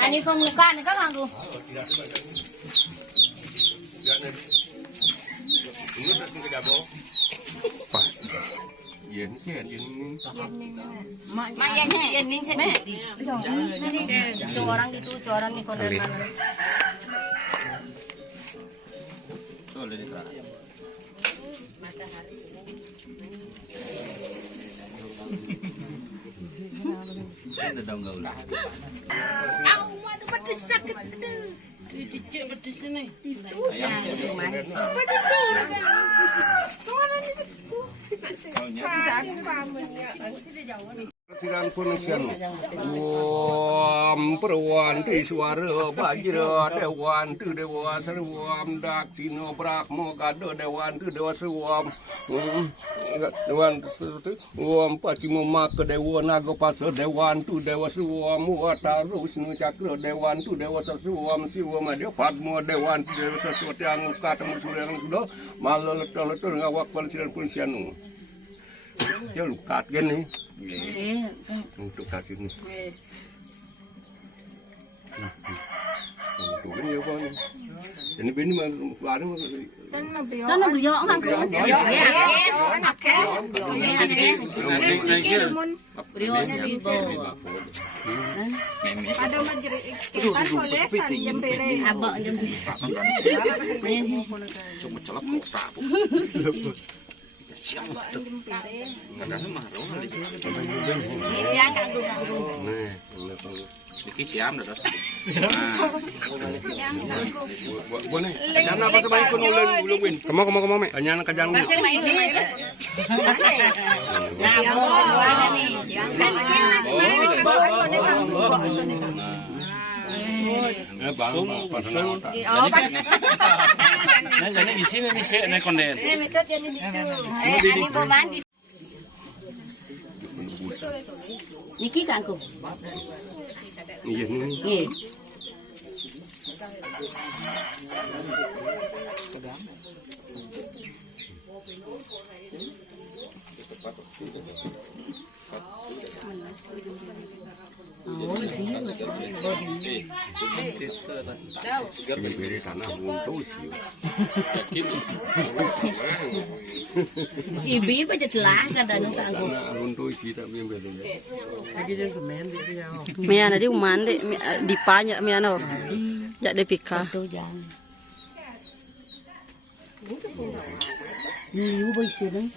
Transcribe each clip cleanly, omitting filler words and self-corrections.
Ani pembukaan kan aku. Yen orang gitu, orang nih kondangan. Ada dong gaul. Aduh, pedes sakit. Dicicik pedes ini. Itu ya, manis. Silan punisian, perwan di suara bajira dewan tu dewa serwam daksino brakmo kado dewan tu dewa serwam dewan tu pacimo mak dewa naga pasar dewan tu dewa serwam wataru sinu cakra dewan tu dewa serwam siwa madya padmo dewan tu dewa sesuatu yang kata musuh yang sudah malu letul ngawak silan punisian. Chứ lục cát cái này. Nggih. Lục cát ini. Tuh kan ya kan. Ini bini mah lari mah. Kan beliau kan kok. Ya, enak kan. Iki mun beliau di bawah. Pada majri ikan boleh kan jempere. Abang jempere. Cuma celap kota. Siang tuh. Kadang mah dong ada. Ini yang kanggo. Nih, Iki siam dah dos. buat nih. Kajang apa sama ikut ulun win. Kamu mek. Kanyang kajang. Masih main ini. Nah, boleh nih. Bang, Jadi di sini nih saya naik konden. Ini metode yang itu. Ini mau mandi. Niki kanggo. iya nih. Nggih. Beri tanah untuk sih. Ibu baca telah kadang kanggo. Tanah untuk sih tak beri ya. Mẹ này đi uman đi đi pa nhở mẹ nào. Dạ đi pika. Tu jang. Ni u boi sih dong.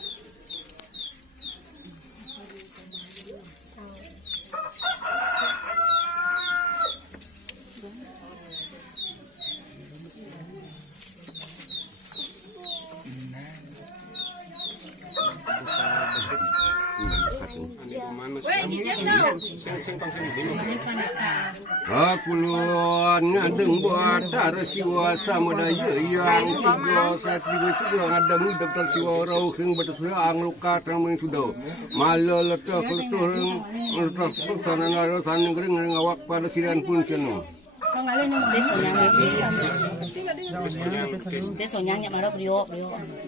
Kulon ngadeng buat tarasiwa samudaya yang tiga satu sudah ngadeng dokter siwa rau keng batas ang luka tameng sudah malah letak letak sana ngaro sana gering ngawak pada siran pun seno. Besoknya marah beliau.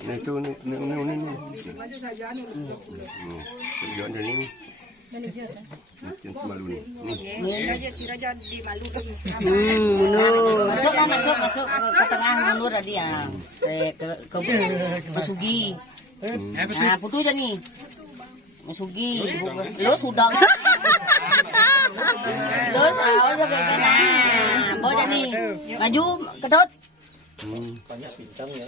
Nah itu nih. Ini. Malu nih. Masuk ke tengah mundur tadi ya. Ke Masugi. Nah, putu aja nih. Masugi. Lo sudah kan? Lo awal udah kayak gini. Bawa jadi. Maju, kedot. Banyak pincang ya.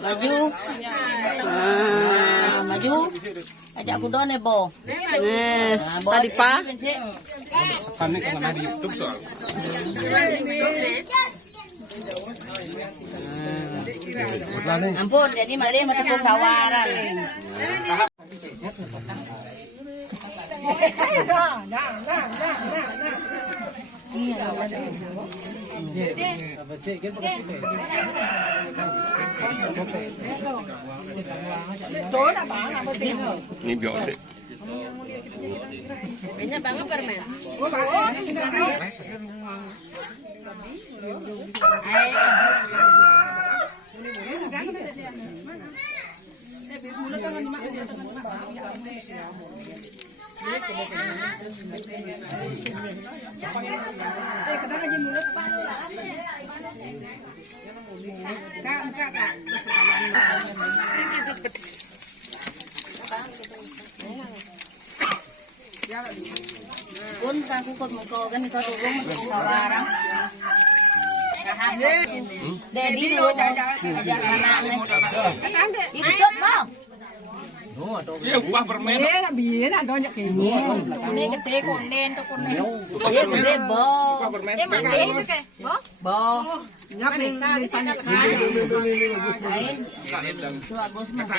Maju. Maju. Ajak kuda nih, Bo. Tadi pa. Panik kemana di YouTube soal. Ampun, jadi malih metu kawaran. Ini biar deh. Banyak banget permen. Pun aku kot muka kan itu turun kawaran. Dedi dulu ajak anak-anak. Ikut, Bang. Iya, upah permen. Biar ada banyak ini. Ini gede konden tuh konden. Iya gede bo. Ini mana itu kayak bo? Bo. Nyap nih di sana. Itu Agus mas.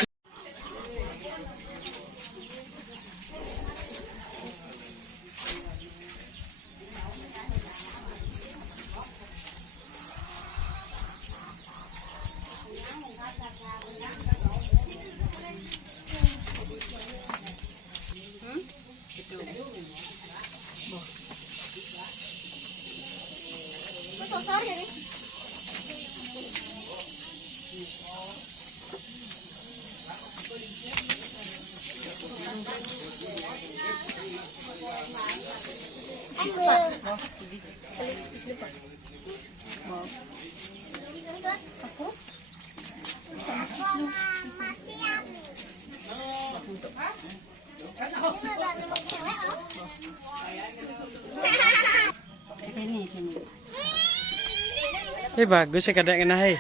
Bagus ya kadang kena hai.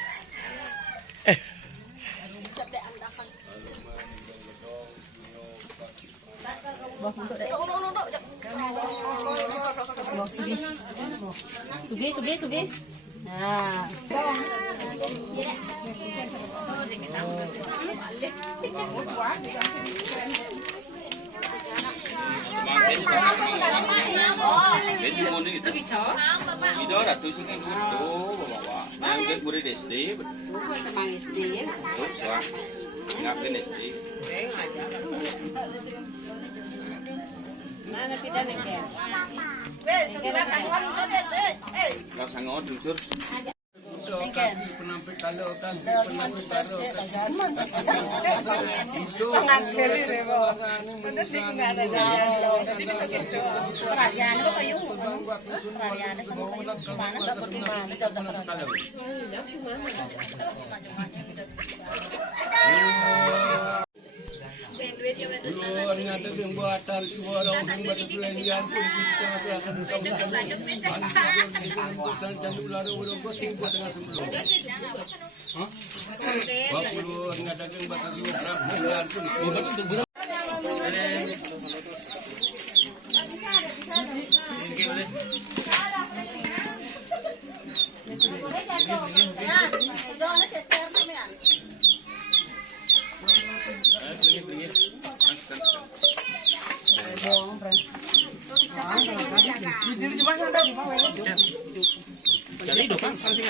Sugi. Nah. Itu ada tuh sih kan dulu bawa. Yang ke guru SD, betul sih. Ngapain SD? Kalau sangat unsur. Penampi kalau kan penampi baru itu Luar ada yang buat tarik suara orang baca tulisan pun kita akan pesan jangan lalu udah gosing pasang sebelum. Waktu luar ada yang baca suara bulan pun. Jadi doang. Tadi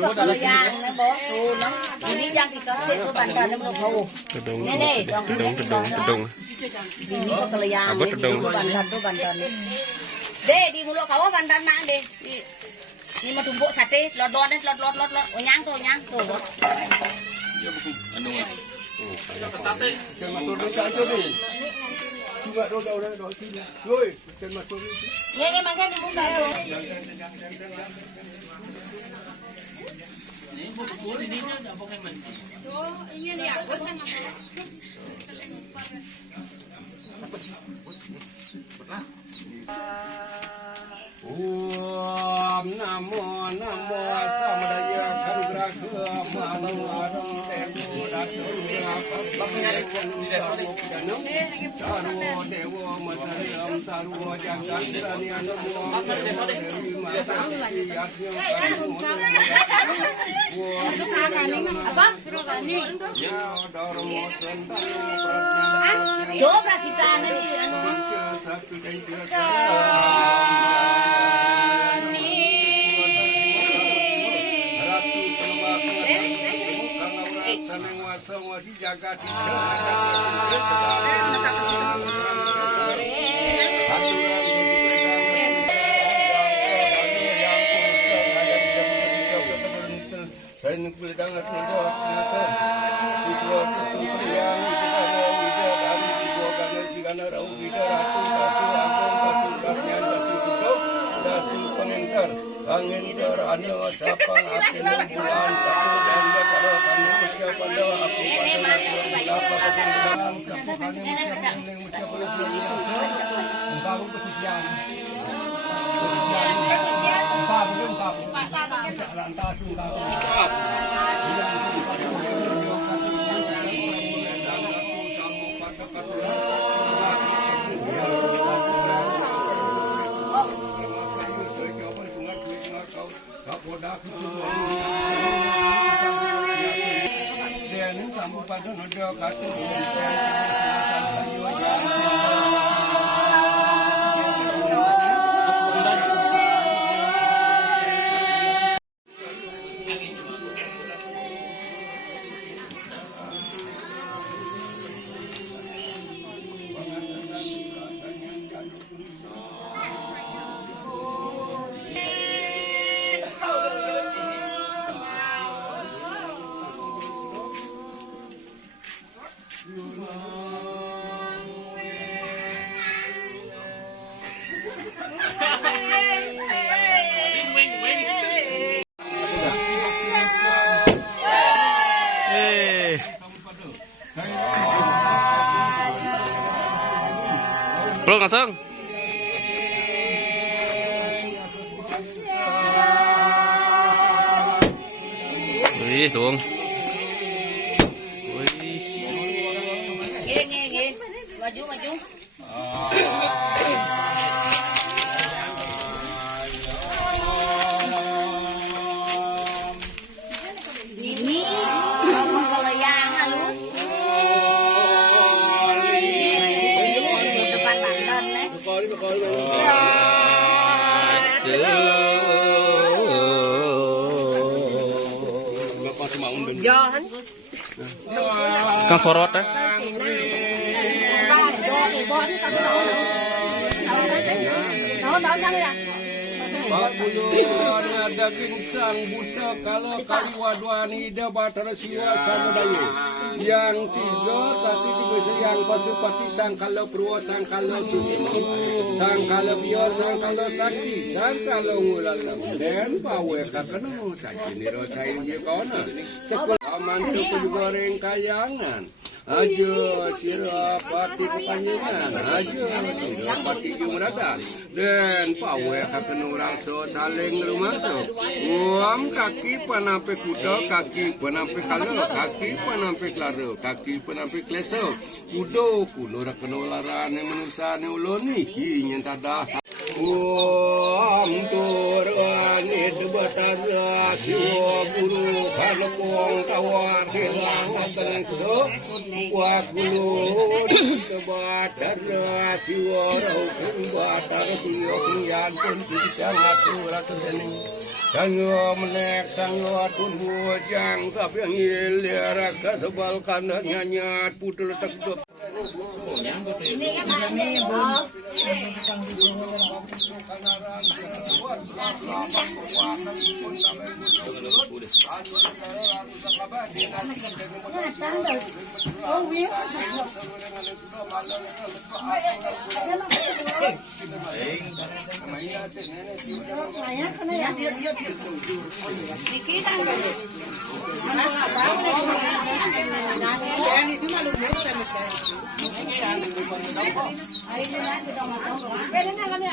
pekalian bos ini yang dikasih itu bantuan menurut Ini dong. Ini pekalian. Bantuan. Deh di mulut kau bantuan nak deh. Ini mau tumbuk sate, lot. Onyang tuh bos. Anu ya. Juga udah sini. Woi, masuk ini. Ini makan di muka. Ini buku ini ada pakai mandi. Oh, ini dia. Bosan Om Namo Samudaya Karugraha Manu Arang Dewa Taruh Dewa Matariam Taruh Jagantrani Anamo Dewi Masaki apa? Ya Dharma Santanu Jo prakitan ini anu. Angin terano sapang akin bulan satu dan kalau kami ucap pada aku kasong. Wih, tuang. Wih. Nge. Maju. Ini apa kelayang lu? Depan Banten nih. Johan. Kang sorot ya. Pagulungan daging sang buta kalau kaliwadwani dabatar siwa samudaya. Yang tiga satu tiga yang pasupati sang kalau purwa sang kalau susima sang kalau biar sang kalau sakti sang kalau ngulalam dan pawe kakanu sakti niro sain dia kawana sekolah aman tu goreng kayangan. Ajo sira pati kepanjenengan ajo sira pati jumrata dan pawe kakenu raso saling rumaso uam kaki panampe kuda kaki panampe kalo kaki panampe klaro kaki panampe kleso kudo kulo rakeno larane manusane uloni nyentada uam turane debatara siwa guru kalopong tawar hilang anten kudo Wakulu kebatara siwa rauh batara siwa kunyan pun tidak ngatur kening Sangyo menek sangyo atun bujang sapi ngilir kasebal kanan nyanyat putul tekdot Ini kan mana?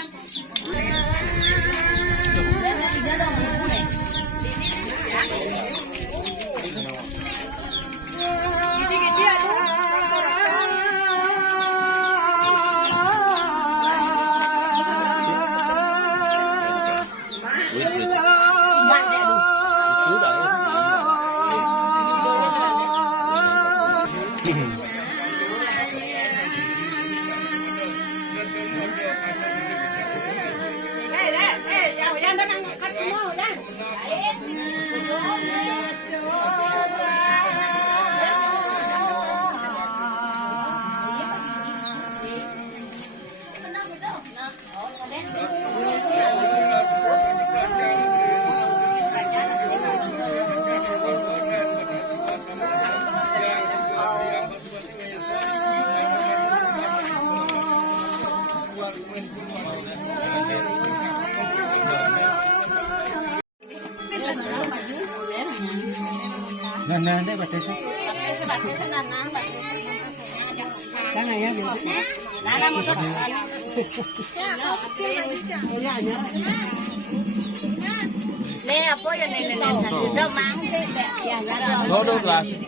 Nah, deh batas. Sana ya, Nana mutut. Nè, apa ya nè udah mang sih ya ya. Oh, 12.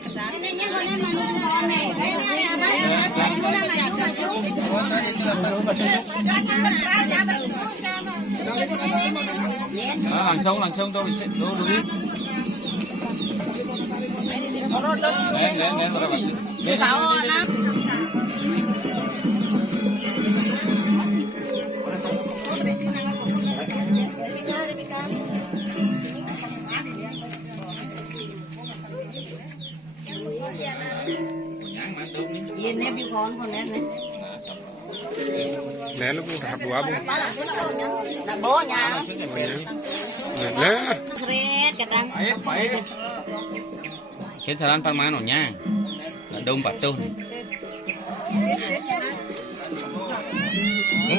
Langsung tuh dulu. Len berapa? Kau nak? Ini bi kon nè. Nè lúc hạt quả bông Là bố nhà. Nè Kret kadang. Kesalahan pamanonya. Dong patuh.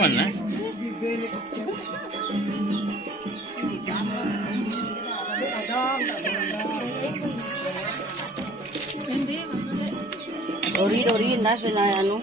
Mana? Dori nas anu.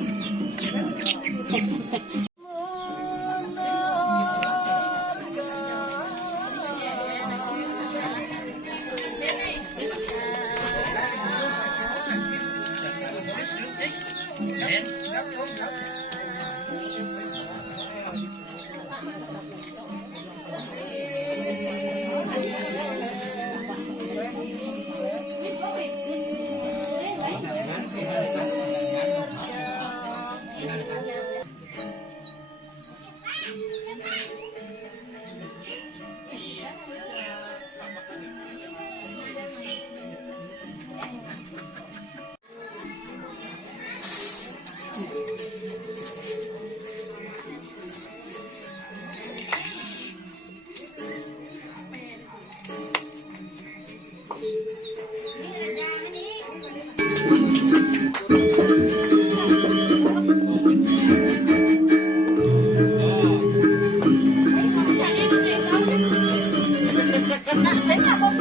Nak saya tak mau.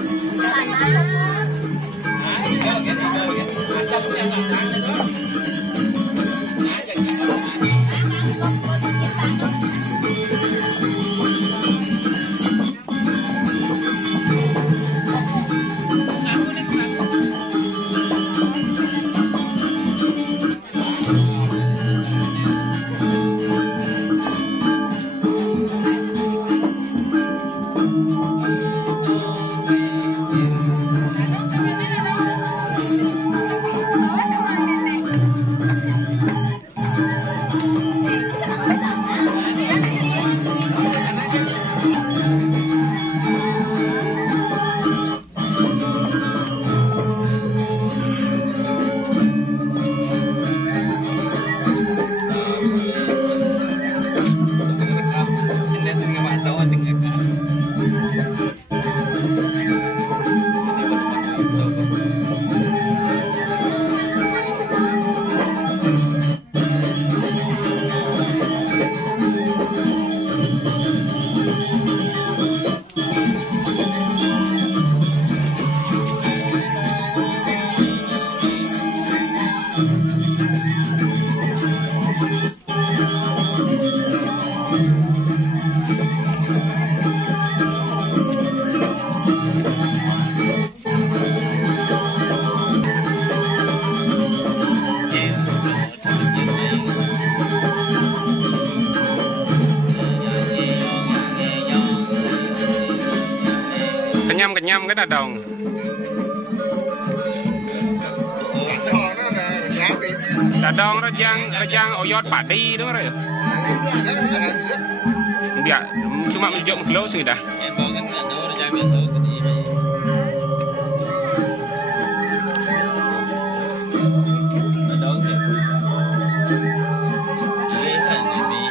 Kenyam cái đồng. Đồng rajang oyot padi đúng rồi. Dia cuma menunjuk close sudah. Emang kan ada rajang biasa gitu. Ada oke. Lihat ini.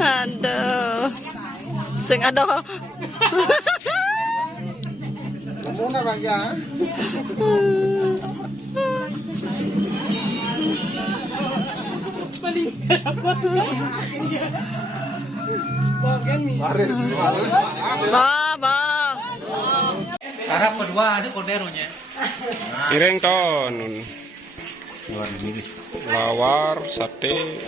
Aduh, sing aduh. Muna bang ya. Harap kedua ada koderonya. Ireng ton. Lawar, sate.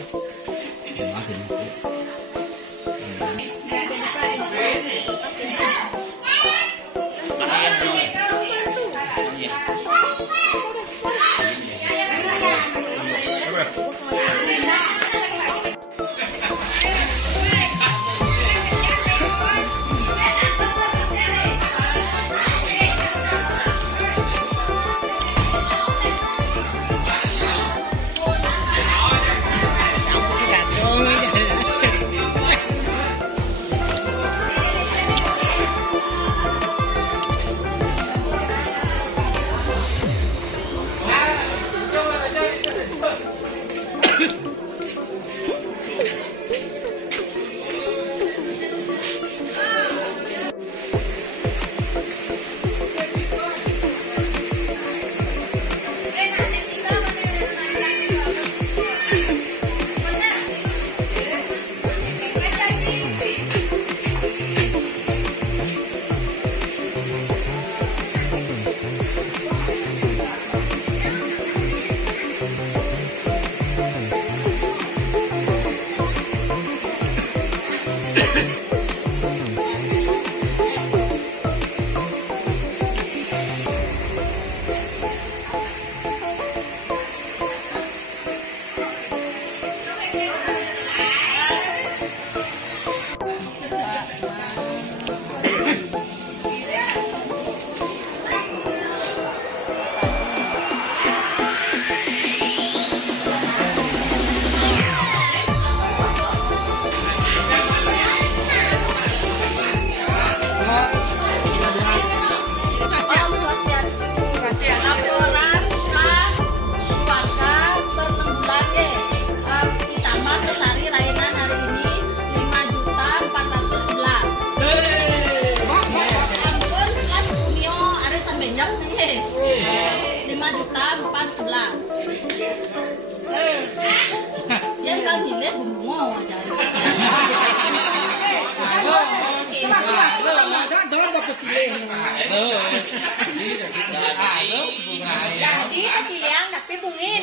Jadi siang tapi bungin.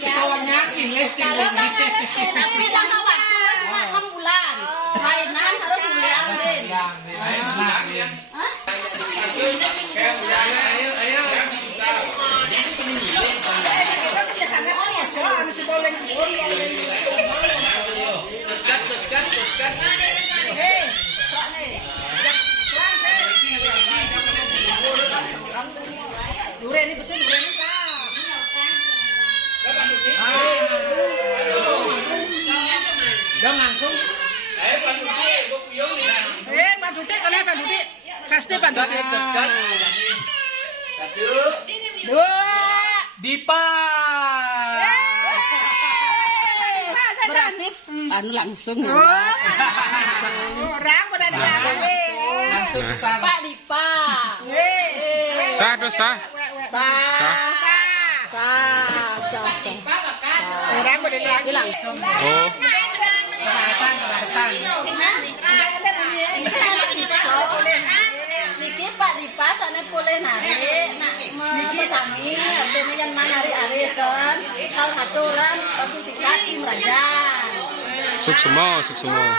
Kalau bang harus tapi jangka waktu cuma 6 bulan. Mainan harus mulai. Dipa. Berarti anu langsung. Orang pada Langsung kita. Pak Dipa. Sah tuh sah. orang pada lagi Langsung. Oh. Niki Pak Dipa sana boleh narik, nak mesesami, artinya yang mana arisan, kalau aturan aku sikat imrajan. Sub semua. Semua.